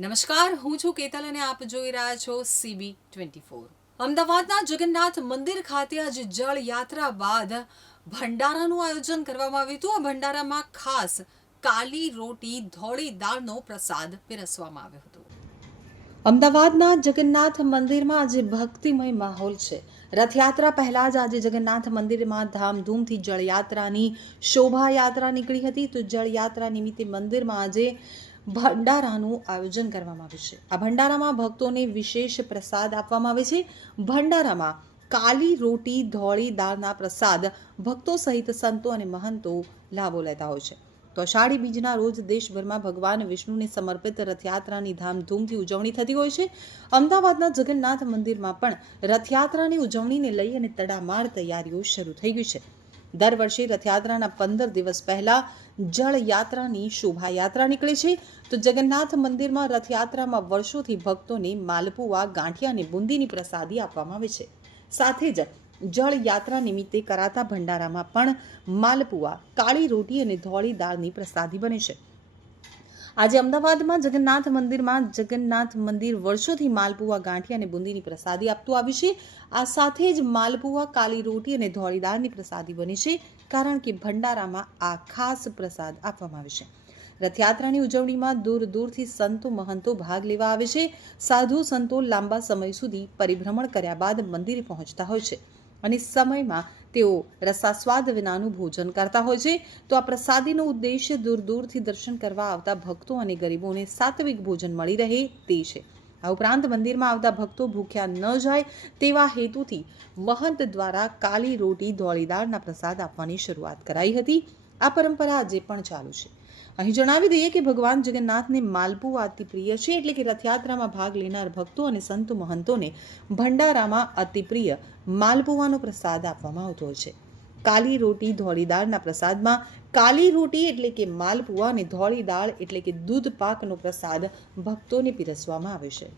નમસ્કાર, હું છું કેતલ અને આપ જોઈ રહ્યા છો CB24। અમદાવાદના જગન્નાથ મંદિર ખાતે આજે જળ યાત્રા બાદ ભંડારાનું આયોજન કરવામાં આવ્યું હતું। આ ભંડારામાં ખાસ કાલી રોટી ધોળી દાળનો પ્રસાદ પીરસવામાં આવ્યો હતો। અમદાવાદના જગન્નાથ મંદિરમાં આજે ભક્તિમય માહોલ છે। રથયાત્રા પહેલા જ આજે જગન્નાથ મંદિરમાં ધામધૂમથી જળયાત્રાની શોભાયાત્રા નીકળી હતી। તો જળયાત્રા નિમિત્તે મંદિરમાં આજે ભંડારાનું આયોજન કરવામાં આવ્યું છે। આ ભંડારામાં ભક્તોને વિશેષ પ્રસાદ આપવામાં આવે છે। ભંડારામાં કાલી રોટી ધોળી દાળના પ્રસાદ ભક્તો સહિત સંતો અને મહંતો લાભો લેતા હોય છે। તો અષાઢી બીજના રોજ દેશભરમાં ભગવાન વિષ્ણુને સમર્પિત રથયાત્રાની ધામધૂમથી ઉજવણી થતી હોય છે। અમદાવાદના જગન્નાથ મંદિરમાં પણ રથયાત્રાની ઉજવણીને લઈ અને તડામાર તૈયારીઓ શરૂ થઈ ગઈ છે। દર વર્ષે રથયાત્રાના 15 દિવસ પહેલા જળયાત્રાની શોભાયાત્રા નીકળે છે। તો જગન્નાથ મંદિરમાં રથયાત્રામાં વર્ષોથી ભક્તોને માલપુઆ, ગાંઠિયા અને બુંદીની પ્રસાદી આપવામાં આવે છે। સાથે જ જળયાત્રા નિમિત્તે કરાતા ભંડારામાં પણ માલપુઆ, કાળી રોટી અને ધોળી દાળની પ્રસાદી બને છે। આજે અમદાવાદમાં જગન્નાથ મંદિર વર્ષોથી માલપુઆ, ગાંઠિયા અને બુંદીની પ્રસાદી આપતું આવ્યું છે। આ સાથે જ માલપુઆ, કાળી રોટી અને ધોળી દાળની પ્રસાદી બને છે, કારણ કે ભંડારામાં આ ખાસ પ્રસાદ આપવામાં આવે છે। રથયાત્રાની ઉજવણીમાં દૂર દૂરથી સંતો મહંતો ભાગ લેવા આવે છે। સાધુ સંતો લાંબા સમય સુધી પરિભ્રમણ કર્યા બાદ મંદિરે પહોંચતા હોય છે અને સમયમાં તેઓ રસાસ્વાદ વિનાનું ભોજન કરતા હોય છે। તો આ પ્રસાદીનો ઉદ્દેશ્ય દૂર દૂરથી દર્શન કરવા આવતા ભક્તો અને ગરીબોને સાત્વિક ભોજન મળી રહે તે છે। આ ઉપરાંત મંદિરમાં આવતા ભક્તો ભૂખ્યા ન જાય તેવા હેતુથી મહંત દ્વારા કાલી રોટી ધોળી દાળના પ્રસાદ આપવાની શરૂઆત કરાઈ હતી। આ પરંપરા આજે પણ ચાલુ છે। અહીં જણાવી દઈએ કે ભગવાન જગન્નાથને માલપુઆ અતિ પ્રિય છે, એટલે કે રથયાત્રામાં ભાગ લેનાર ભક્તો અને સંતો મહંતોને ભંડારામાં અતિ પ્રિય માલપુઆનો પ્રસાદ આપવામાં આવતો હોય છે। કાલી રોટી ધોળી દાળના પ્રસાદમાં કાલી રોટી એટલે કે માલપુઆ અને ધોળી દાળ એટલે કે દૂધ પાકનો પ્રસાદ ભક્તોને પીરસવામાં આવે છે।